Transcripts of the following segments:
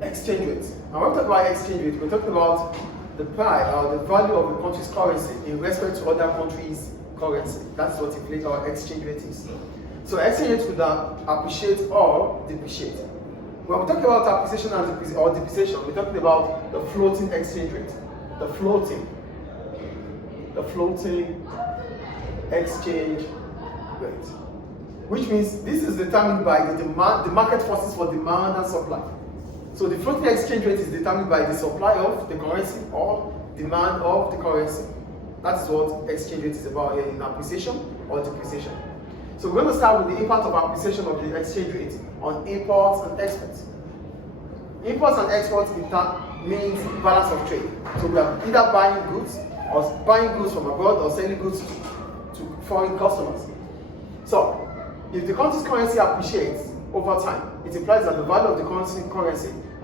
exchange rate. And when we talk about exchange rate, we're talking about the price or the value of the country's currency in respect to other countries' currency. That's what inflation or exchange rate is. So exchange rate could appreciate or depreciate. When we talk about appreciation or depreciation, we're talking about the floating exchange rate. The floating exchange rate. Which means this is determined by the market forces for demand and supply. So the floating exchange rate is determined by the supply of the currency or demand of the currency. That is what exchange rate is about here in appreciation or depreciation. So we're going to start with the impact of appreciation of the exchange rate on imports and exports. Imports and exports in turn means balance of trade. So we are either buying goods from abroad or selling goods to foreign customers. So if the country's currency appreciates over time, it implies that the value of the currency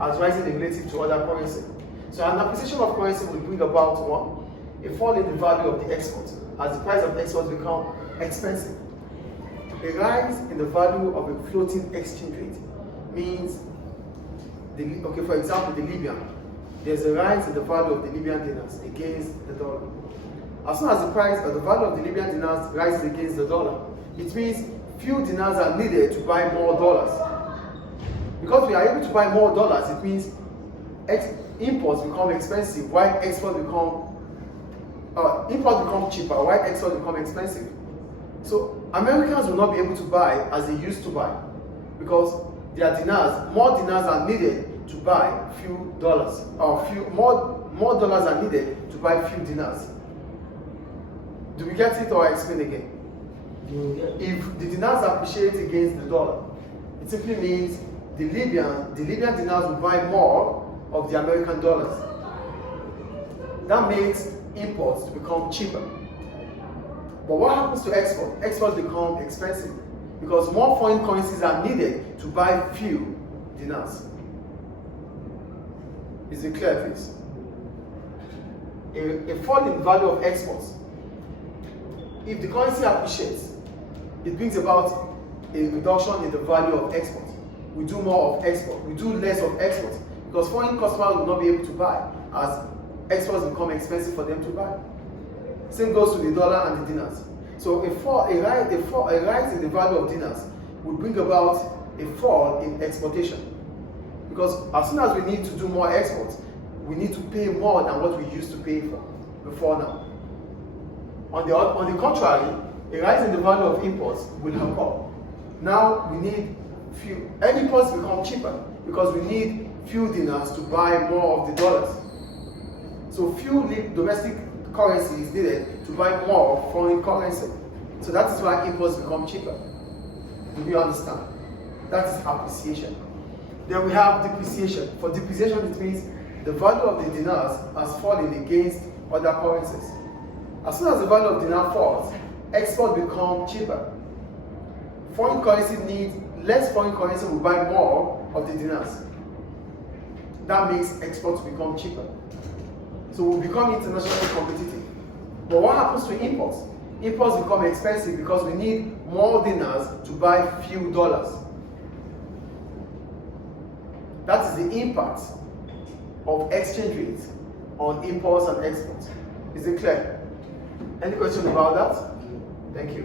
has risen relative to other currency. So an appreciation of currency will bring about one, a fall in the value of the export as the price of exports become expensive. A rise in the value of a floating exchange rate means, for example, the Libyan. There's a rise in the value of the Libyan dinars against the dollar. As soon as the value of the Libyan dinars rises against the dollar, it means few dinars are needed to buy more dollars. Because we are able to buy more dollars, it means imports become expensive while imports become cheaper while exports become expensive. So Americans will not be able to buy as they used to buy because more dinars are needed to buy few dollars, or more dollars are needed to buy few dinars. Do we get it, or I explain again? If the dinars appreciate against the dollar, it simply means the Libyan dinars will buy more of the American dollars. That makes imports become cheaper. But what happens to export? Exports become expensive because more foreign currencies are needed to buy few dinars. Is it clear, please? A fall in value of exports. If the currency appreciates, it brings about a reduction in the value of export. We do more of export. We do less of export because foreign customers will not be able to buy as exports become expensive for them to buy. Same goes to the dollar and the dinars. So a rise in the value of dinars will bring about a fall in exportation. Because as soon as we need to do more exports, we need to pay more than what we used to pay for before now. On the contrary, a rise in the value of imports will occur. Now we need imports become cheaper because we need few dinars to buy more of the dollars. So few domestic currency is needed to buy more foreign currency. So that is why imports become cheaper. Do you understand? That is appreciation. Then we have depreciation. For depreciation, it means the value of the dinars has fallen against other currencies. As soon as the value of dinar falls, exports become cheaper. Less foreign currency will buy more of the dinars. That makes exports become cheaper. So we'll become internationally competitive. But what happens to imports? Imports become expensive because we need more dinars to buy few dollars. That is the impact of exchange rates on imports and exports. Is it clear? Any question about that? Thank you.